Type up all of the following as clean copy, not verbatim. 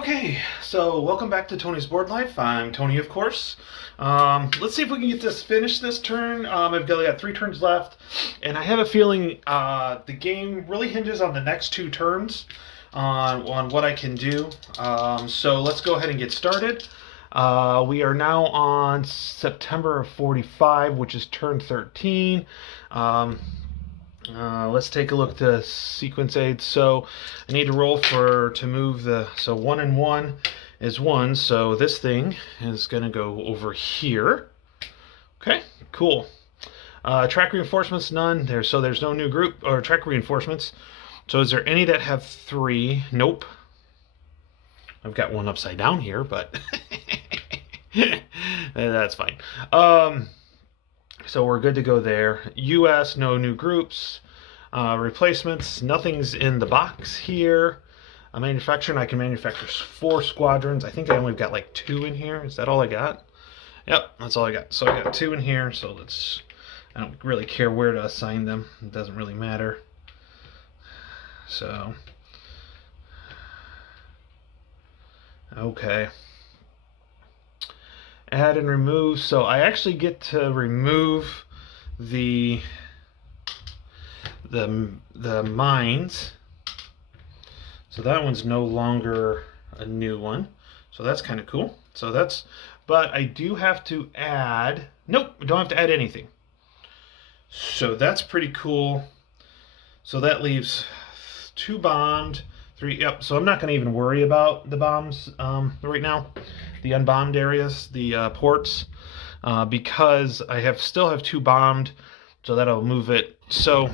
Okay, so welcome back to Tony's Board Life. I'm Tony, of course. Let's see if we can get this finished this turn. I've got 3 turns left, and I have a feeling the game really hinges on the next 2 turns on what I can do. So let's go ahead and get started. We are now on September of 45, which is turn 13. Let's take a look at the sequence aids. So I need to roll to move so 1 and 1 is 1. So this thing is going to go over here. Okay, cool. Track reinforcements, none. There's no new group or track reinforcements. So is there any that have 3? Nope. I've got one upside down here, but that's fine. So we're good to go there. US, no new groups. Replacements, nothing's in the box here. Manufacturing, I can manufacture 4 squadrons. I think I only got like 2 in here. Is that all I got? Yep, that's all I got. So I got 2 in here, so I don't really care where to assign them. It doesn't really matter. So, okay. Add and remove. So I actually get to remove the mines. So that one's no longer a new one. So that's kind of cool. But I do have to add, nope, I don't have to add anything. So that's pretty cool. So that leaves 2 bombed, 3, yep. So I'm not going to even worry about the bombs right now, the unbombed areas, the ports, because I still have 2 bombed, so that'll move it. So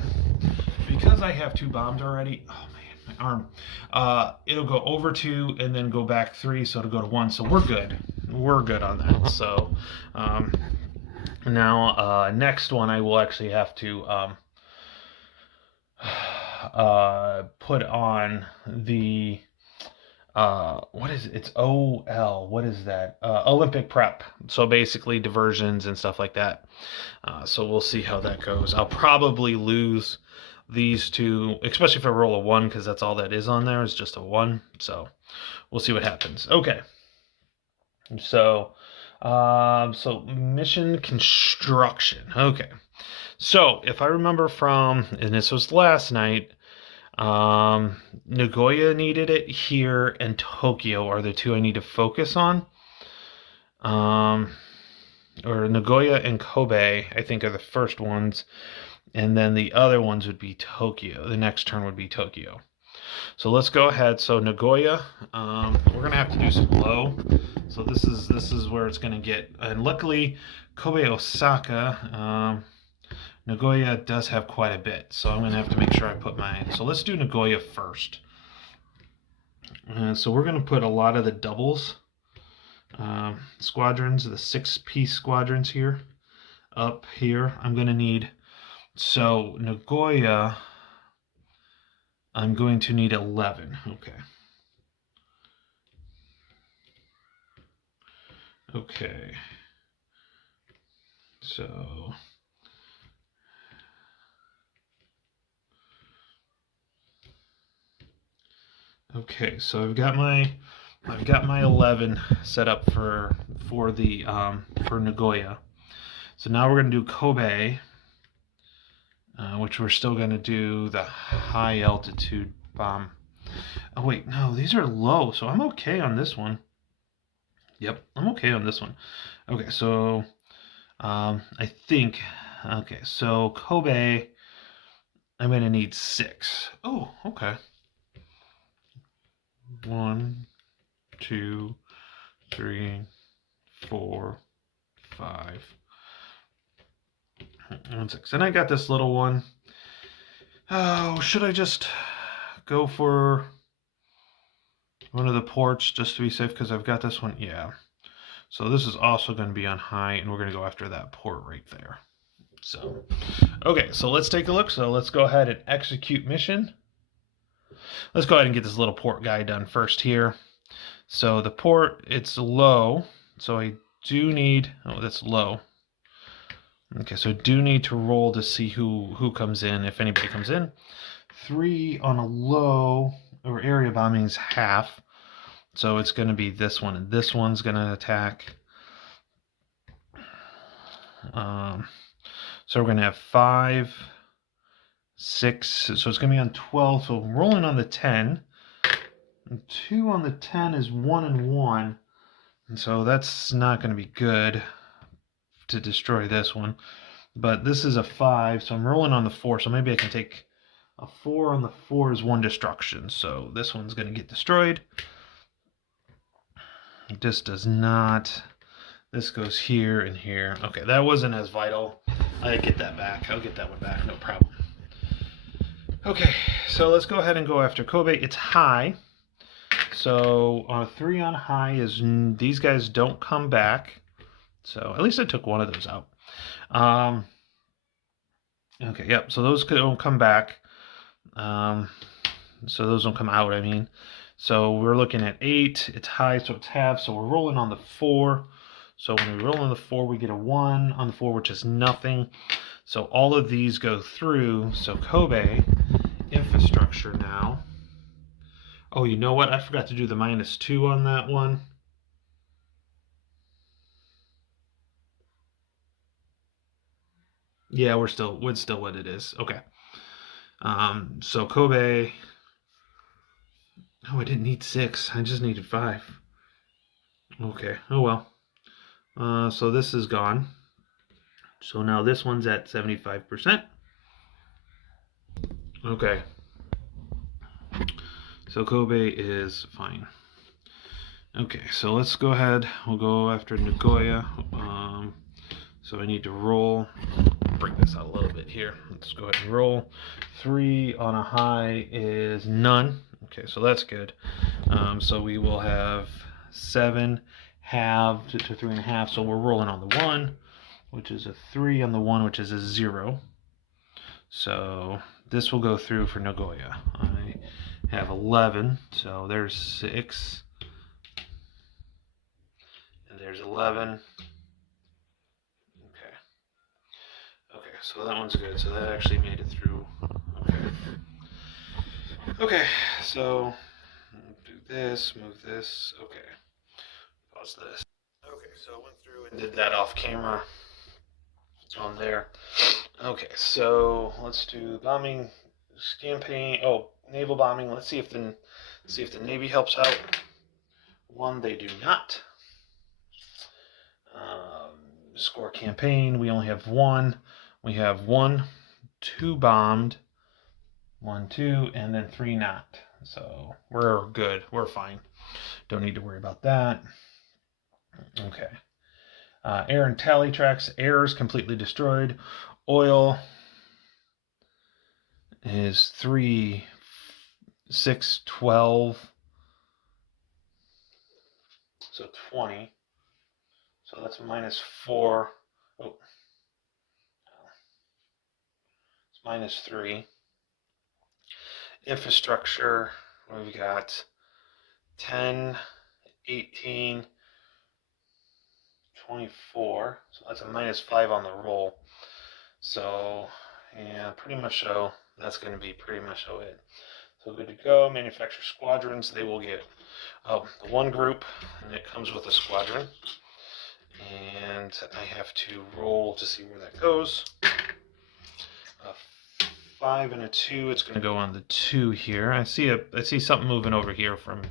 because I have 2 bombed already, oh man, my arm, it'll go over 2 and then go back 3, so it'll go to 1. So we're good. We're good on that. So now next one I will actually have to put on the what is it? It's OL. What is that? Olympic prep. So basically diversions and stuff like that. So we'll see how that goes. I'll probably lose these 2, especially if I roll a 1, because that's all that is on there is just a 1. So we'll see what happens. Okay. So mission construction. Okay. So if I remember from, and this was last night, Nagoya needed it here, and Tokyo are the 2 I need to focus on. Or Nagoya and Kobe, I think, are the first ones, and then the other ones would be Tokyo. The next turn would be Tokyo. So let's go ahead. So Nagoya, we're gonna have to do some low. So this is where it's gonna get, and luckily Kobe Osaka. Nagoya does have quite a bit, so I'm going to have to make sure I put mine. So let's do Nagoya first. So we're going to put a lot of the doubles squadrons, the 6-piece squadrons here, up here. I'm going to need, so Nagoya, I'm going to need 11. Okay. So okay, so I've got my 11 set up for Nagoya. So now we're going to do Kobe, which we're still going to do the high altitude bomb. Oh wait, no, these are low, so I'm okay on this one. Yep, I'm okay on this one. Okay, so I think, okay, so Kobe, I'm going to need 6. Oh, okay. 1, 2, 3, 4, 5, and 6. And I got this little one. Oh, should I just go for one of the ports just to be safe? Because I've got this one. Yeah. So this is also going to be on high, and we're going to go after that port right there. So, okay, so let's take a look. So let's go ahead and execute mission. Let's go ahead and get this little port guy done first here. So the port, it's low. So I do need, oh, that's low. Okay, so I do need to roll to see who comes in, if anybody comes in. 3 on a low, or area bombing is half. So it's going to be this one, and this one's going to attack. So we're going to have 5, 6. So it's going to be on 12. So I'm rolling on the 10. And 2 on the 10 is 1 and 1. And so that's not going to be good to destroy this one. But this is a 5, so I'm rolling on the 4. So maybe I can take a 4 on the 4 is 1 destruction. So this one's going to get destroyed. This does not. This goes here and here. Okay, that wasn't as vital. I get that back. I'll get that one back, no problem. Okay, so let's go ahead and go after Kobe. It's high. So 3 on high is these guys don't come back. So at least I took one of those out. Okay, yep. So those don't come back. So those don't come out, I mean. So we're looking at 8. It's high, so it's half. So we're rolling on the 4. So when we roll on the 4, we get a 1 on the 4, which is nothing. So all of these go through. So Kobe, infrastructure now. Oh, you know what? I forgot to do the -2 on that one. Yeah, we're still what it is. Okay. So Kobe. Oh, I didn't need 6. I just needed 5. Okay. Oh well. So this is gone. So now this one's at 75%. Okay. So Kobe is fine. Okay, so let's go ahead. We'll go after Nagoya. So I need to roll. Bring this out a little bit here. Let's go ahead and roll. 3 on a high is none. Okay, so that's good. So we will have 7 halved to 3.5. So we're rolling on the 1, which is a 3 on the 1, which is a 0. So this will go through for Nagoya. I have 11, so there's 6. And there's 11. Okay, so that one's good. So that actually made it through. Okay, so do this, move this. Okay, pause this. Okay, so I went through and did that off camera on there. Okay, so let's do bombing campaign. Oh, naval bombing. Let's see if the Navy helps out. 1, they do not. Score campaign. We only have 1. We have 1, 2 bombed, 1, 2, and then 3 not. So we're good. We're fine. Don't need to worry about that. Okay. Air and tally tracks. Air is completely destroyed. Oil is 3, 6, 12. So 20. So that's -4. Oh. It's -3. Infrastructure, we've got 10, 18, 24. So that's a -5 on the roll. So, yeah, pretty much so. That's going to be pretty much so it. So good to go. Manufacture squadrons. They will get the 1 group, and it comes with a squadron. And I have to roll to see where that goes. 5 and a 2. It's going to go on the 2 here. I see something moving over here from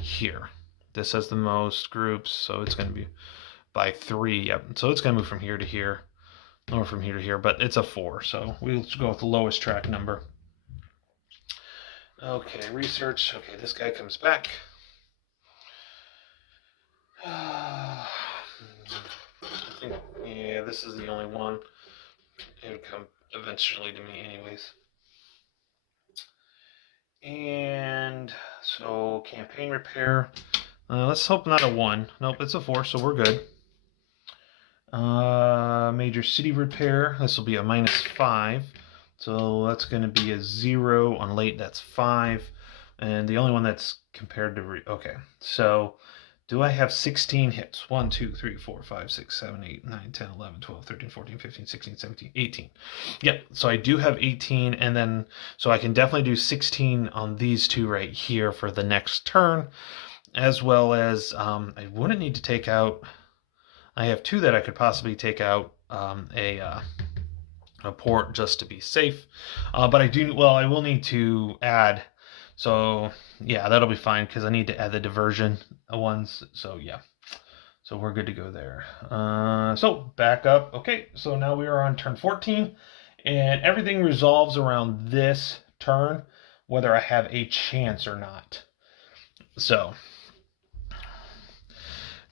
here. This has the most groups, so it's going to be by 3. Yep. So it's going to move from here to here, or from here to here. But it's a 4, so we'll go with the lowest track number. Okay, research. Okay, this guy comes back. I think, yeah, this is the only one. It would come eventually to me anyways. And so campaign repair. Let's hope not a 1. Nope, it's a 4, so we're good. Major city repair. This will be a -5. So that's going to be a 0 on late. That's 5. And the only one that's compared to... okay, so... do I have 16 hits? 1, 2, 3, 4, 5, 6, 7, 8, 9, 10, 11, 12, 13, 14, 15, 16, 17, 18. Yep, so I do have 18, and then, so I can definitely do 16 on these 2 right here for the next turn. as well as I wouldn't need to take out. I have 2 that I could possibly take out a port just to be safe. But I do, well, I will need to add, so yeah, that'll be fine because I need to add the diversion ones. So yeah, so we're good to go there. So back up. Okay, so now we are on turn 14, and everything resolves around this turn, whether I have a chance or not. So,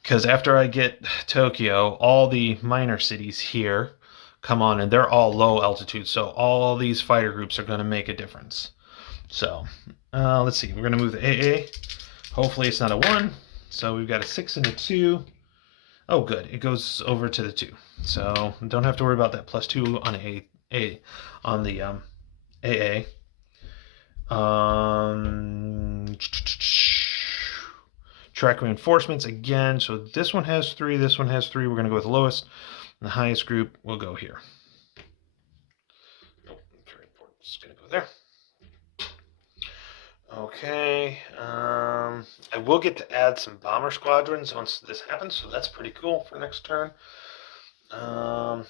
because after I get Tokyo, all the minor cities here come on, and they're all low altitude, so all these fighter groups are going to make a difference. So let's see, we're going to move the AA. Hopefully it's not a 1. So we've got a 6 and a 2. Oh, good, it goes over to the 2, so don't have to worry about that +2 on on the AA. Track reinforcements again. So this one has 3. This one has 3. We're going to go with the lowest. And the highest group will go here. Nope. It's going to go there. Okay. I will get to add some bomber squadrons once this happens, so that's pretty cool for next turn. Let's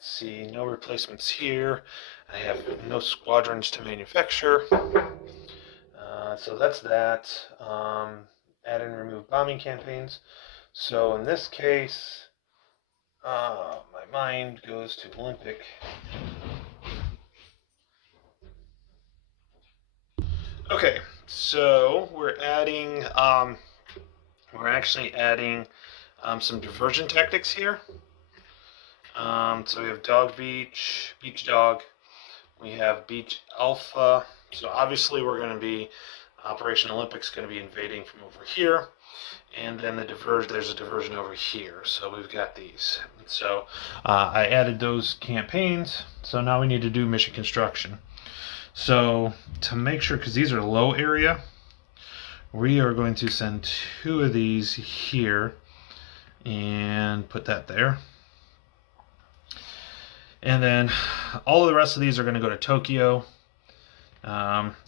see. No replacements here. I have no squadrons to manufacture. So that's that. Add and remove bombing campaigns. So in this case, my mind goes to Olympic. Okay, so we're adding, we're actually adding some diversion tactics here. So we have Dog Beach, Beach Dog. We have Beach Alpha. So obviously we're going to be Operation Olympic's going to be invading from over here, and then there's a diversion over here. So we've got these. So I added those campaigns. So now we need to do mission construction. So to make sure, because these are low area, we are going to send 2 of these here and put that there. And then all of the rest of these are going to go to Tokyo.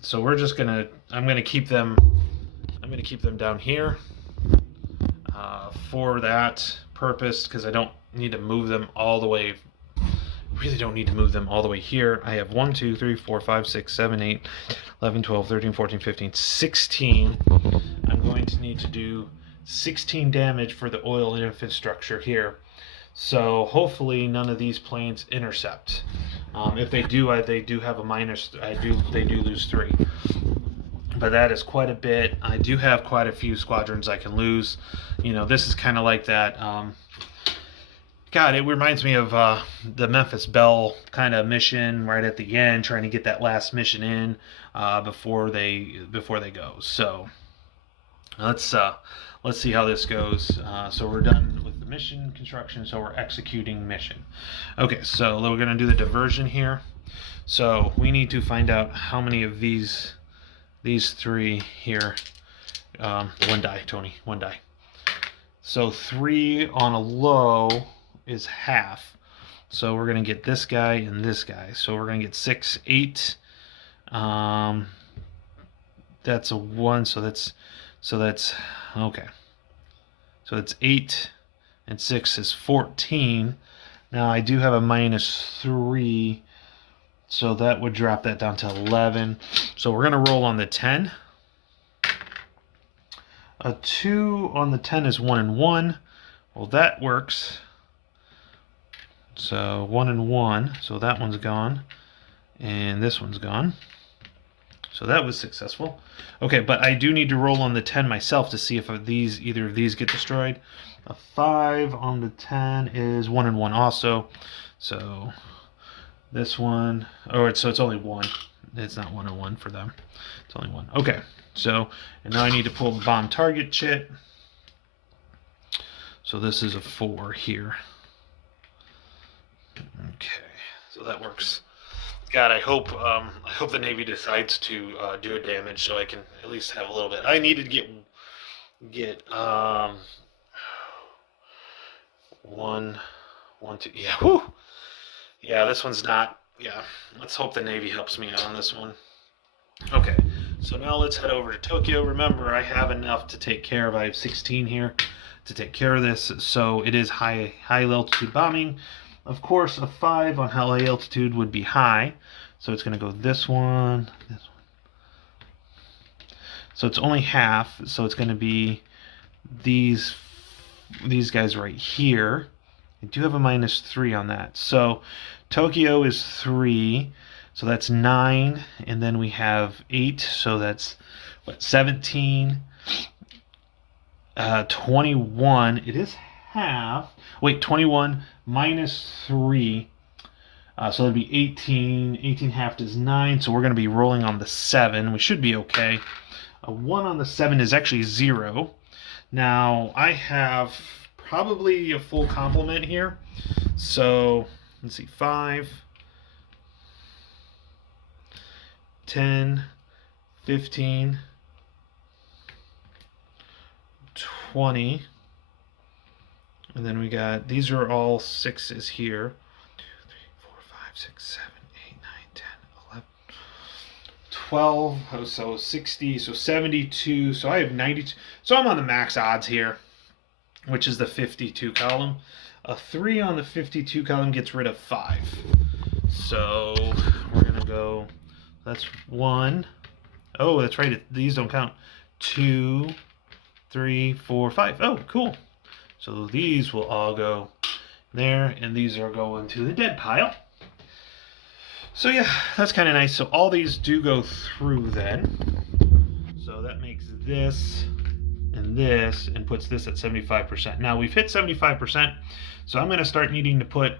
So we're just gonna, I'm gonna keep them down here for that purpose, because I don't need to move them all the way. Really don't need to move them all the way here. I have 1, 2, 3, 4, 5, 6, 7, 8, 11, 12, 13, 14, 15, 16. I'm going to need to do 16 damage for the oil infrastructure here. So hopefully none of these planes intercept. If they do, they do have a minus. They do lose 3, but that is quite a bit. I do have quite a few squadrons I can lose. You know, this is kind of like that. God, it reminds me of the Memphis Belle kind of mission right at the end, trying to get that last mission in before they go. So let's see how this goes. So we're done with the mission construction, so we're executing mission. Okay, so we're going to do the diversion here. So we need to find out how many of these 3 here. 1 die, Tony, 1 die. So 3 on a low is half. So we're going to get this guy and this guy. So we're going to get 6, 8. That's a 1, so that's okay. So it's 8 and 6 is 14. Now I do have a -3, so that would drop that down to 11. So we're going to roll on the 10. A 2 on the 10 is 1 and 1. Well, that works. So 1 and 1. So that one's gone, and this one's gone. So that was successful. Okay, but I do need to roll on the 10 myself to see if either of these get destroyed. A 5 on the 10 is 1 and 1 also. So this one, so it's only 1. It's not 1 and 1 for them. It's only 1. Okay, so, and now I need to pull the bomb target chit. So this is a 4 here. Okay, so that works. God, I hope the Navy decides to do a damage so I can at least have a little bit. I needed to get 1, 2. Yeah, whew. Yeah, this one's not. Yeah, let's hope the Navy helps me out on this one. Okay, So now let's head over to Tokyo. Remember, I have enough to take care of. I have 16 here to take care of this. So it is high altitude bombing. Of course, a 5 on high altitude would be high. So it's going to go this one, this one. So it's only half. So it's going to be these guys right here. I do have a -3 on that. So Tokyo is 3. So that's 9. And then we have 8. So that's what, 17. 21. It is half. Wait, 21 -3. So it'd be 18. 18 halved is 9. So we're going to be rolling on the 7. We should be okay. A 1 on the 7 is actually 0. Now, I have probably a full complement here. So, let's see, 5, 10, 15, 20. And then we got, these are all 6s here. 1, 2, 3, 4, 5, 6, 7, 8, 9, 10, 11, 12. Oh, so 60, so 72. So I have 92. So I'm on the max odds here, which is the 52 column. A 3 on the 52 column gets rid of 5. So we're going to go, that's 1. Oh, that's right. These don't count. 2, 3, 4, 5. Oh, cool. So these will all go there, and these are going to the dead pile. So yeah, that's kind of nice. So all these do go through then. So that makes this and this and puts this at 75%. Now we've hit 75%, so I'm going to start needing to put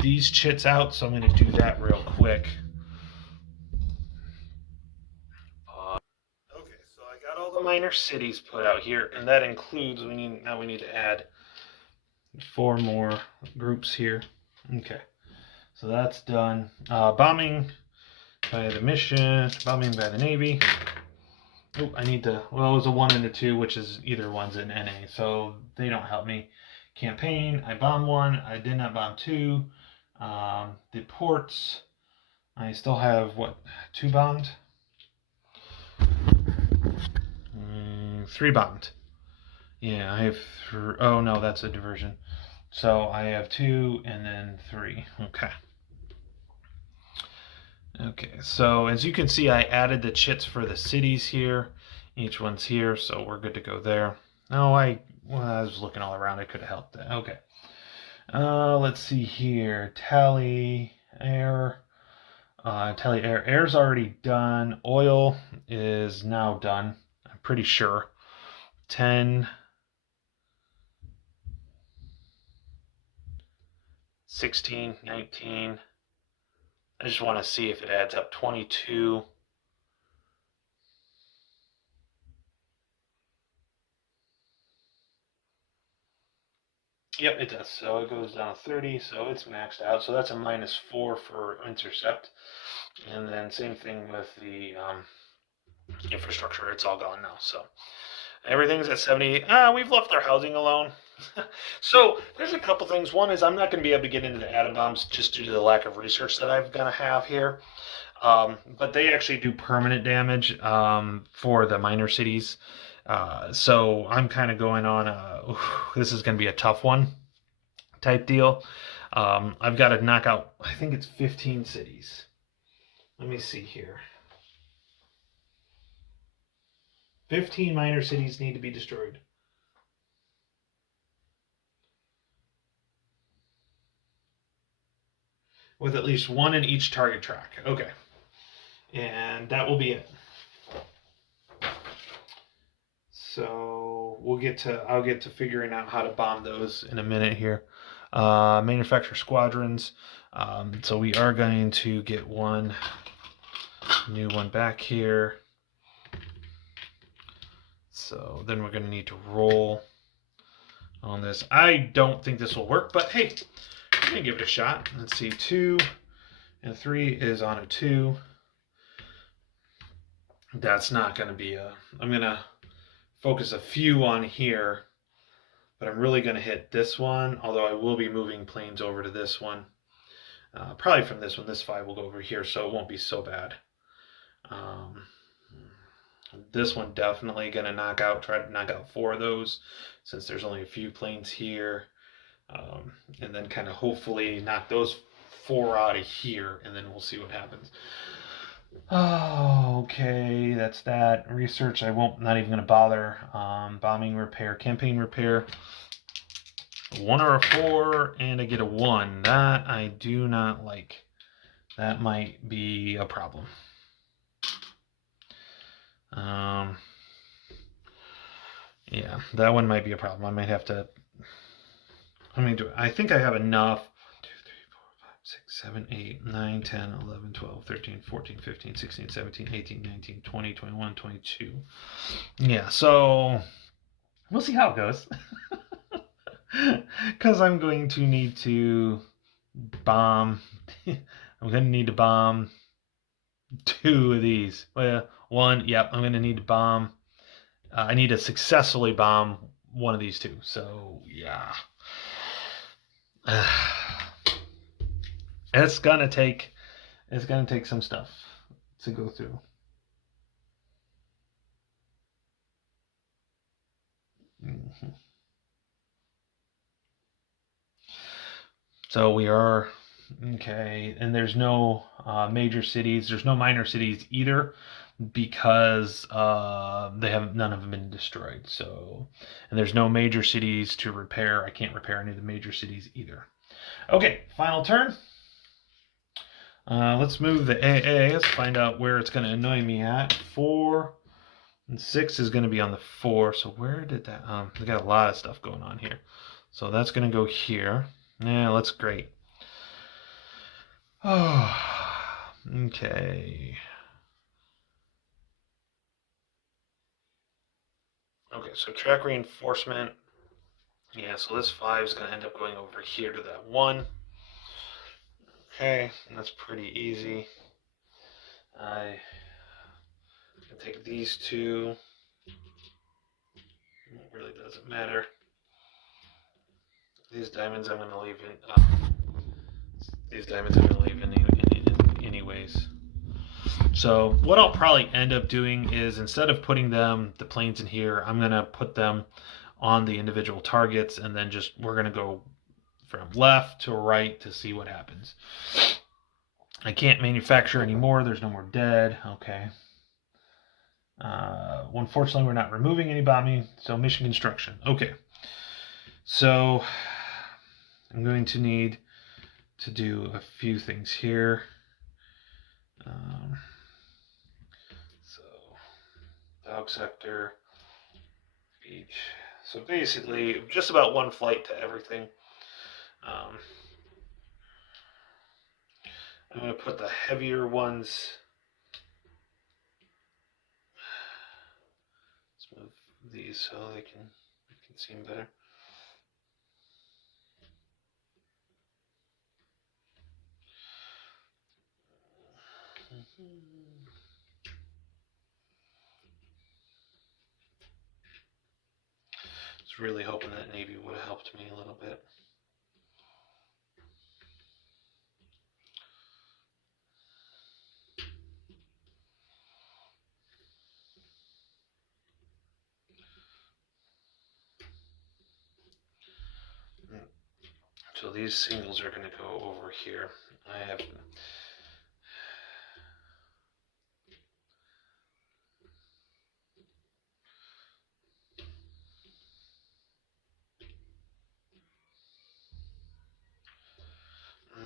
these chits out. So I'm going to do that real quick. Okay, so I got all the minor cities put out here, and that includes, we need to add 4 more groups here. Okay, so that's done. Bombing by the mission, bombing by the Navy. Oh, I need to, well, it was a 1 and a 2, which is either one's in NA, so they don't help me. Campaign, I bombed 1, I did not bomb 2. The ports, I still have, what, 2 bombed? 3 bombed. Yeah, I have, oh no, that's a diversion. So I have 2 and then 3, okay. Okay, so as you can see, I added the chits for the cities here. Each one's here, so we're good to go there. Oh, I was looking all around. I could have helped that. Okay. Let's see here. Tally air. Tally air. Air's already done. Oil is now done. I'm pretty sure. 10. 16, 19. I just want to see if it adds up. 22. Yep, it does. So it goes down to 30, so it's maxed out. So that's a -4 for intercept. And then same thing with the infrastructure. It's all gone now. So everything's at 70. We've left our housing alone. So there's a couple things. One is I'm not going to be able to get into the atom bombs just due to the lack of research that I'm going to have here. But they actually do permanent damage for the minor cities. So I'm kind of going on this is going to be a tough one type deal. I've got to knock out, I think it's 15 cities. Let me see here. 15 minor cities need to be destroyed. With at least 1 in each target track. Okay. And that will be it. So I'll get to figuring out how to bomb those in a minute here. Manufacture squadrons. So we are going to get one new one back here. So then we're going to need to roll on this. I don't think this will work, but hey, I'm going to give it a shot. Let's see, 2 and 3 is on a 2. That's not going to be I'm going to focus a few on here, but I'm really going to hit this one, although I will be moving planes over to this one. Probably from this one, this 5 will go over here, so it won't be so bad. This one definitely gonna try to knock out 4 of those, since there's only a few planes here, and then kind of hopefully knock those 4 out of here, and then we'll see what happens. Oh, okay, that's that. Research, not even gonna bother. Bombing repair, campaign repair. 1 or a 4, and I get a 1. That I do not like. That might be a problem. Yeah, that one might be a problem. I might have to. I think I have enough. 1, 2, 3, 4, 5, 6, 7, 8, 9, 10, 11, 12, 13, 14, 15, 16, 17, 18, 19, 20, 21, 22. Yeah, so we'll see how it goes. Because I'm going to need to bomb. I'm going to need to bomb 2 of these. Well, 1, yep, I'm going to need to bomb. I need to successfully bomb 1 of these 2. So, yeah. It's gonna take some stuff to go through. Mm-hmm. So we are okay, and there's no major cities. There's no minor cities either, because none of them been destroyed. So, and there's no major cities to repair. I can't repair any of the major cities either. Okay, final turn. Let's move the AA. Let's find out where it's going to annoy me at. 4 and 6 is going to be on the 4. So where did that? We got a lot of stuff going on here. So that's going to go here. Yeah, that's great. Oh, okay. Okay, so track reinforcement. Yeah, so this 5 is going to end up going over here to that 1. Okay, and that's pretty easy. I can take these 2. It really doesn't matter. These diamonds I'm going to leave in. These diamonds I'm going to leave in anyways. So what I'll probably end up doing is, instead of putting the planes in here, I'm going to put them on the individual targets, and then we're going to go from left to right to see what happens. I can't manufacture anymore. There's no more dead. Okay. Unfortunately, we're not removing any bombing, so mission construction. Okay. So I'm going to need to do a few things here. So dog sector, beach. So basically, just about 1 flight to everything. I'm going to put the heavier ones. Let's move these so they can see them better. I was really hoping that Navy would have helped me a little bit. So these singles are going to go over here. I have.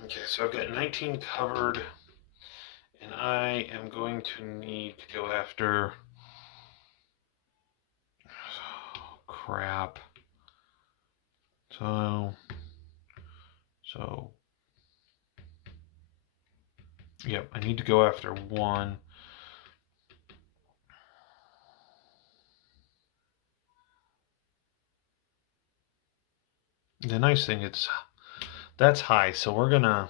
Okay, so I've got 19 covered, and I am going to need to go after. Oh, crap. So. Yep, I need to go after 1. The nice thing is that's high, so we're gonna.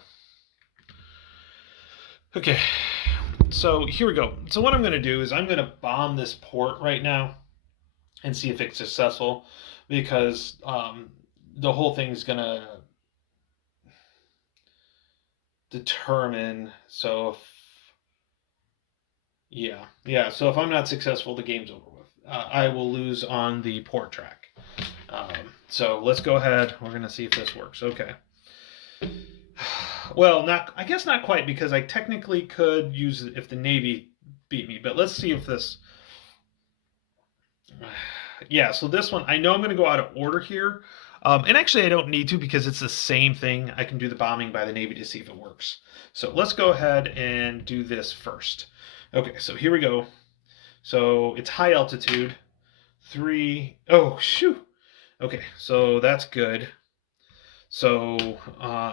Okay, so here we go. So what I'm gonna do is I'm gonna bomb this port right now and see if it's successful, because the whole thing's gonna determine. So Yeah. So if I'm not successful, the game's over with. I will lose on the port track. So let's go ahead. We're gonna see if this works. Okay. Well, not. I guess not quite because I technically could use it if the Navy beat me. But let's see if this. Yeah. So this one, I know I'm going to go out of order here, and actually I don't need to because it's the same thing. I can do the bombing by the Navy to see if it works. So let's go ahead and do this first. Okay. So here we go. So it's high altitude. 3. Oh shoot. Okay. So that's good. So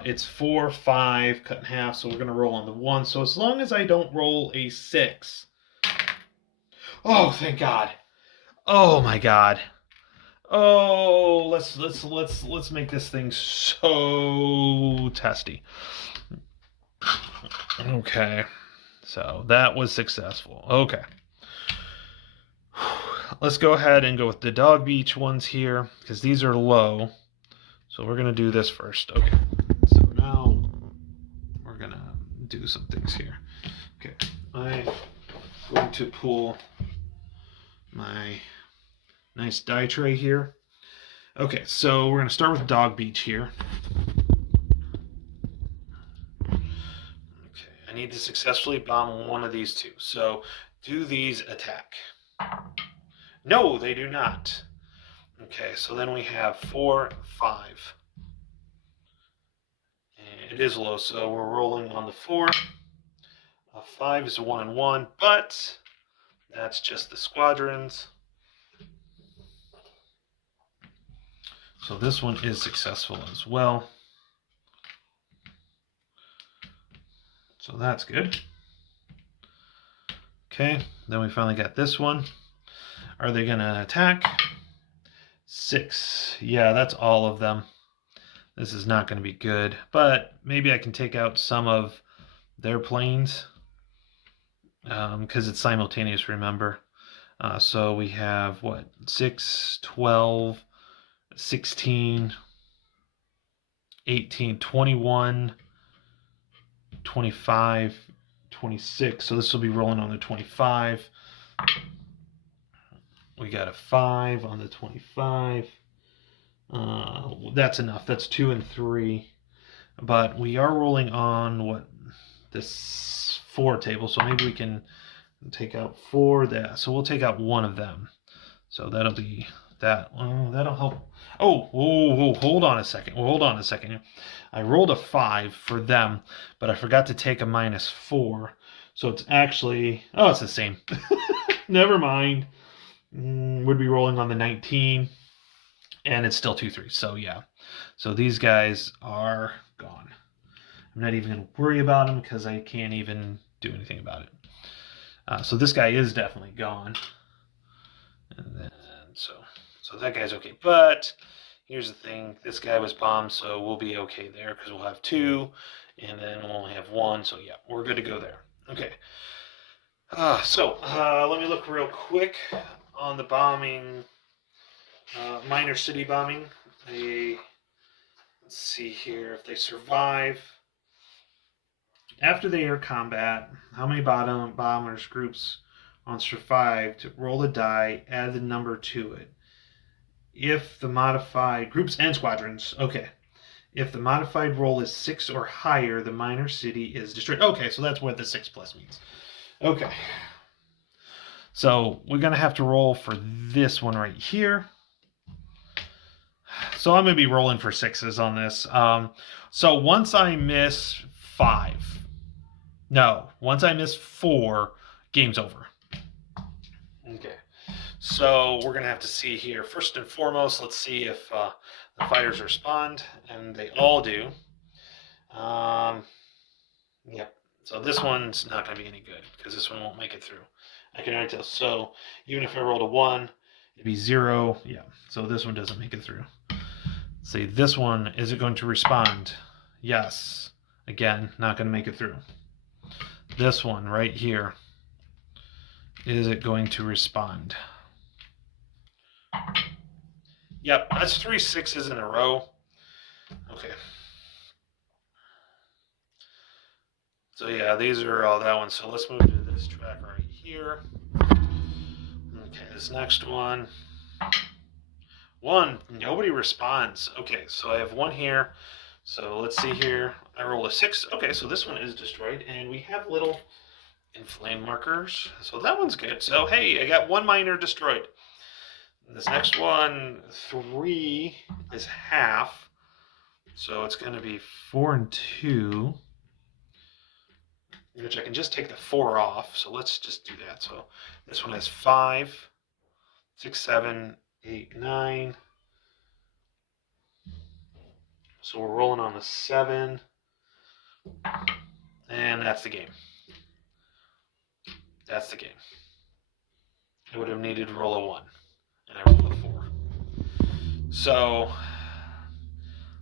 it's 4, 5, cut in half. So we're going to roll on the 1. So as long as I don't roll a 6. Oh, thank God. Oh my God. Oh, let's make this thing so testy. Okay. So that was successful. Okay. Let's go ahead and go with the Dog Beach ones here because these are low. So we're going to do this first. Okay. So now we're going to do some things here. Okay. I'm going to pull my nice die tray here. Okay, so we're going to start with Dog Beach here. Okay, I need to successfully bomb one of these two. So do these attack? No, they do not. Okay, so then we have 4, 5. And it is low, so we're rolling on the 4. 5 is a 1 and 1, but that's just the squadrons. So this one is successful as well. So that's good. Okay, then we finally got this one. Are they going to attack? 6. Yeah, that's all of them. This is not going to be good, but maybe I can take out some of their planes because it's simultaneous, remember. So we have, 6, 12, 16, 18, 21, 25, 26. So this will be rolling on the 25. We got a 5 on the 25. That's enough. That's 2 and 3. But we are rolling on this 4 table. So maybe we can take out 4 there. So we'll take out one of them. So that'll be that. That'll help. Oh, hold on a second. Hold on a second. I rolled a 5 for them, but I forgot to take a -4. So it's actually, it's the same. Never mind. Would be rolling on the 19, and it's still 2-3. So yeah, so these guys are gone. I'm not even going to worry about them because I can't even do anything about it. So this guy is definitely gone, and then so that guy's okay. But here's the thing: this guy was bombed, so we'll be okay there because we'll have 2, and then we'll only have 1. So yeah, we're good to go there. Okay. So let me look real quick on the bombing, minor city bombing. Let's see here if they survive. After the air combat, how many bombers groups on survived? Roll a die, add the number to it. If the modified groups and squadrons, okay. If the modified roll is 6 or higher, the minor city is destroyed. Okay, so that's what the 6+ means. Okay. So we're going to have to roll for this one right here. So I'm going to be rolling for 6s on this. So once I miss 5, once I miss 4, game's over. Okay. So we're going to have to see here. First and foremost, let's see if the fighters respond, and they all do. Yep. So this one's not going to be any good because this one won't make it through. I can already tell. So even if I rolled a 1, it'd be 0. Yeah. So this one doesn't make it through. Let's see, this one, is it going to respond? Yes. Again, not going to make it through. This one right here, is it going to respond? Yep, that's 3 6s in a row. Okay. So yeah, these are all that one. So let's move to this track right here. here. Okay, this next one. One, nobody responds. Okay, so I have one here. So let's see here. I rolled a 6. Okay, so this one is destroyed, and we have little inflame markers. So that one's good. So hey, I got one miner destroyed. This next one, 3 is half. So it's going to be 4 and 2. Which I can just take the 4 off. So let's just do that. So this one has 5, 6, 7, 8, 9. So we're rolling on the 7. And that's the game. That's the game. I would have needed to roll a 1. And I rolled a 4. So,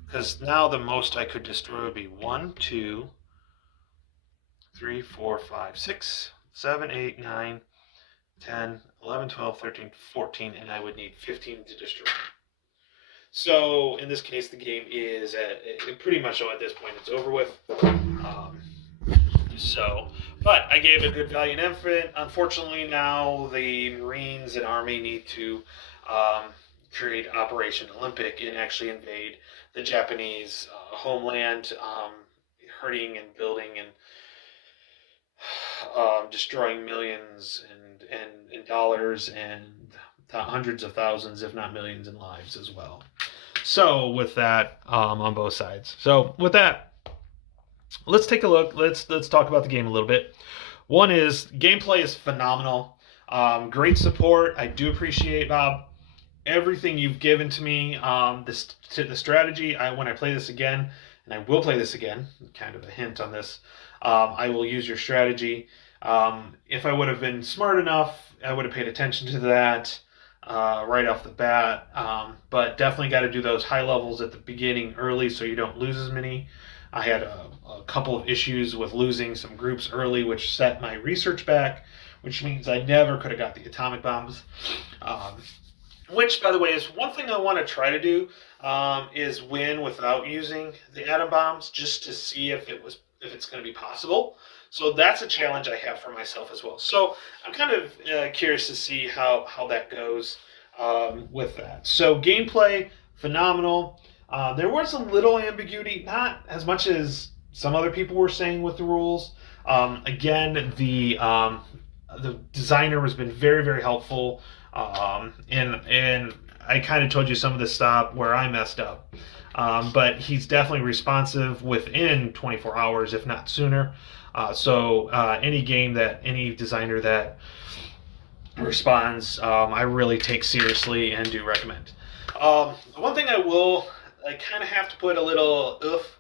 because now the most I could destroy would be 1, 2, 3, 4, 5, 6, 7, 8, 9, 10, 11, 12, 13, 14, and I would need 15 to destroy. So in this case, the game is pretty much at this point it's over with. But I gave a good valiant effort. Unfortunately, now the Marines and Army need to create Operation Olympic and actually invade the Japanese homeland, hurting and building and destroying millions and dollars and hundreds of thousands, if not millions, in lives as well. So with that, on both sides. So with that, let's take a look. Let's talk about the game a little bit. One is gameplay is phenomenal. Great support. I do appreciate, Bob, everything you've given to me. The strategy. When I play this again, and I will play this again. Kind of a hint on this. I will use your strategy. If I would have been smart enough, I would have paid attention to that right off the bat. But definitely got to do those high levels at the beginning early so you don't lose as many. I had a couple of issues with losing some groups early, which set my research back, which means I never could have got the atomic bombs. Which, by the way, is one thing I want to try to do, is win without using the atom bombs, just to see if it's going to be possible. So that's a challenge I have for myself as well. So I'm kind of curious to see how that goes with that. So gameplay, phenomenal. There was a little ambiguity, not as much as some other people were saying with the rules. Again, the designer has been very, very helpful, and I kind of told you some of the stuff where I messed up. But he's definitely responsive within 24 hours, if not sooner. So any designer that responds, I really take seriously and do recommend. One thing I kind of have to put a little oof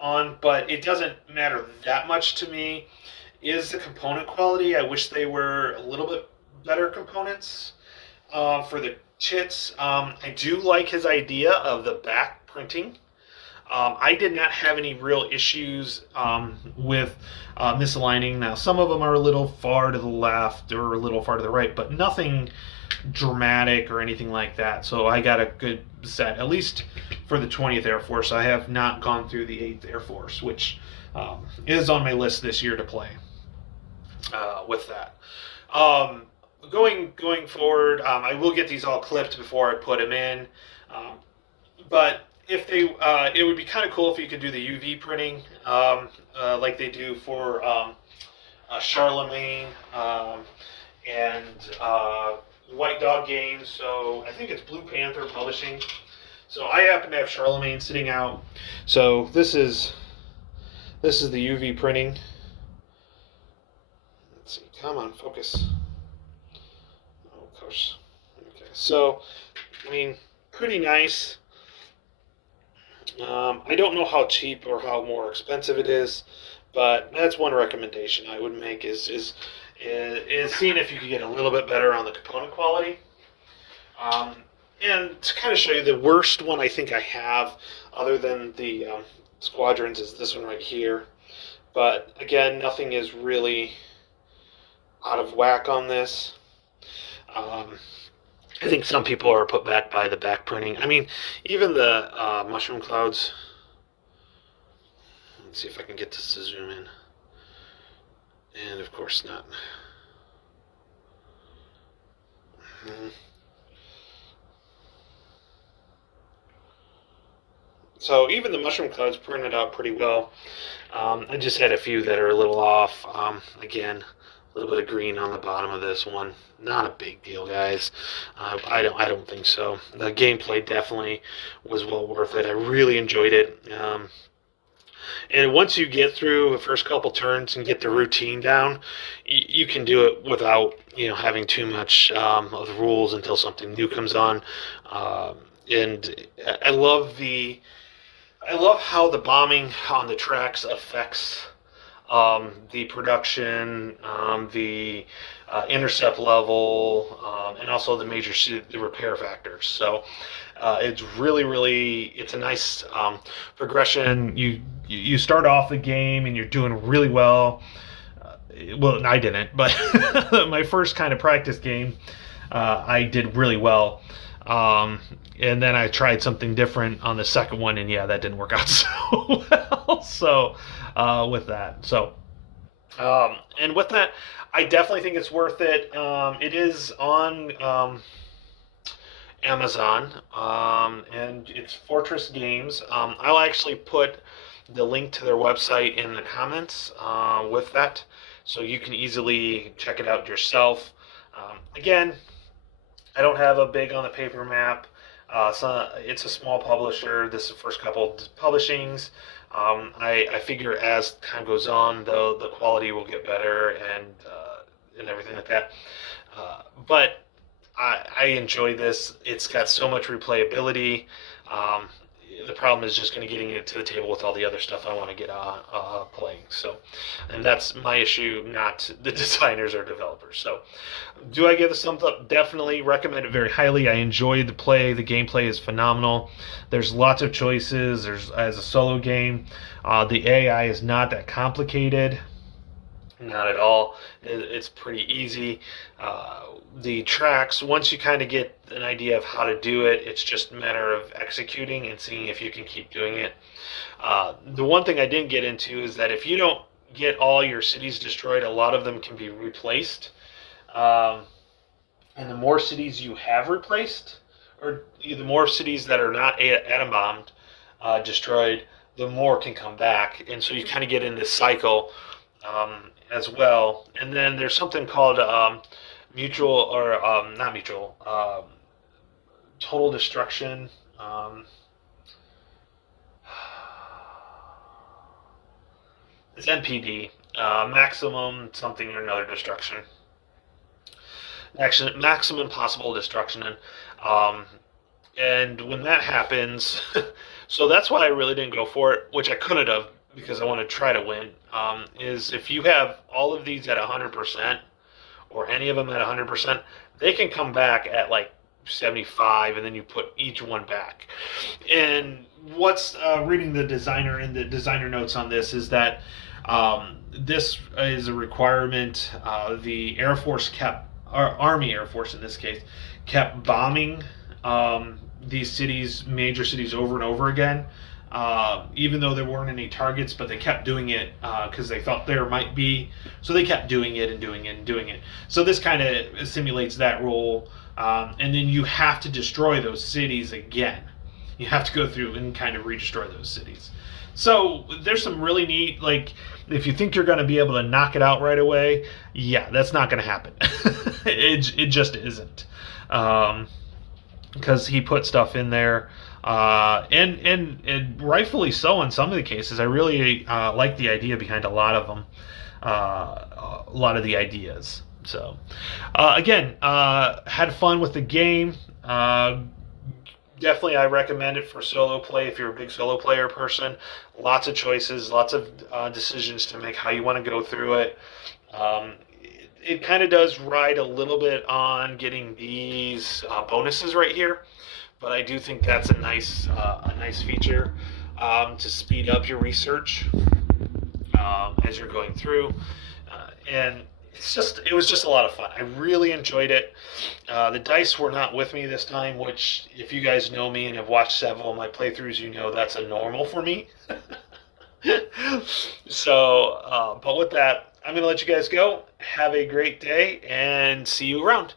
on, but it doesn't matter that much to me, is the component quality. I wish they were a little bit better components for the chits. I do like his idea of the back printing. I did not have any real issues with misaligning. Now, some of them are a little far to the left or a little far to the right, but nothing dramatic or anything like that. So I got a good set, at least for the 20th Air Force. I have not gone through the 8th Air Force, which is on my list this year to play with that. Going forward, I will get these all clipped before I put them in. But if they, it would be kind of cool if you could do the UV printing like they do for Charlemagne and White Dog Games. So I think it's Blue Panther Publishing. So I happen to have Charlemagne sitting out. So this is the UV printing. Let's see. Come on, focus. Oh, of course. Okay. So, I mean, pretty nice. I don't know how cheap or how more expensive it is, but that's one recommendation I would make is seeing if you could get a little bit better on the component quality. And to kind of show you, the worst one I think I have, other than the squadrons, is this one right here. But again, nothing is really out of whack on this. I think some people are put back by the back printing. I mean, even the mushroom clouds. Let's see if I can get this to zoom in. And of course not. Mhm. So even the mushroom clouds printed out pretty well. I just had a few that are a little off. Again, a little bit of green on the bottom of this one. Not a big deal, guys. I don't think so. The gameplay definitely was well worth it. I really enjoyed it. And once you get through the first couple turns and get the routine down, you can do it without having too much of the rules until something new comes on. Um, and I love I love how the bombing on the tracks affects the production, the intercept level, and also the the repair factors. So it's really it's a nice progression. You start off the game and you're doing really well. Well, I didn't, but my first kind of practice game, I did really well. Um, and then I tried something different on the second one, and yeah, that didn't work out so well. So, with that, and with that, I definitely think it's worth it. It is on Amazon, and it's Fortress Games. I'll actually put the link to their website in the comments with that, so you can easily check it out yourself. Again, I don't have a big on the paper map. It's a small publisher. This is the first couple publishings. I figure as time goes on, though, the quality will get better and everything like that. But I enjoy this. It's got so much replayability. Um, the problem is just going to getting it to the table with all the other stuff I want to get playing. So, and that's my issue, not the designers or developers. So, do I give this thumbs up? Definitely recommend it very highly. I enjoyed the play. The gameplay is phenomenal. There's lots of choices. There's as a solo game. The AI is not that complicated. Not at all. It's pretty easy. The tracks, once you kind of get an idea of how to do it, it's just a matter of executing and seeing if you can keep doing it. The one thing I didn't get into is that if you don't get all your cities destroyed, a lot of them can be replaced. Um, and the more cities you have replaced, or the more cities that are not atom bombed destroyed, the more can come back. And so you kind of get in this cycle as well. And then there's something called mutual or not mutual, total destruction. It's MPD, maximum something or another destruction. Actually, maximum possible destruction. Um, and when that happens, so that's why I really didn't go for it, which I couldn't have because I want to try to win. Is if you have all of these at 100%, or any of them at 100%, they can come back at like 75, and then you put each one back. And what's reading the designer and the designer notes on this is that this is a requirement. The Air Force kept, or Army Air Force in this case, kept bombing these cities, major cities, over and over again. Even though there weren't any targets, but they kept doing it because they thought there might be. So they kept doing it and doing it and doing it. So this kind of simulates that role. And then you have to destroy those cities again. You have to go through and kind of re-destroy those cities. So there's some really neat, like, if you think you're going to be able to knock it out right away, yeah, that's not going to happen. It just isn't. Because he put stuff in there, and rightfully so in some of the cases. I really like the idea behind a lot of them, a lot of the ideas. So, again, had fun with the game. Definitely, I recommend it for solo play if you're a big solo player person. Lots of choices, lots of decisions to make how you want to go through it. It kind of does ride a little bit on getting these bonuses right here, but I do think that's a nice feature to speed up your research as you're going through, and it was just a lot of fun. I really enjoyed it. The dice were not with me this time, which if you guys know me and have watched several of my playthroughs, you know that's a normal for me. So, but with that, I'm going to let you guys go. Have a great day and see you around.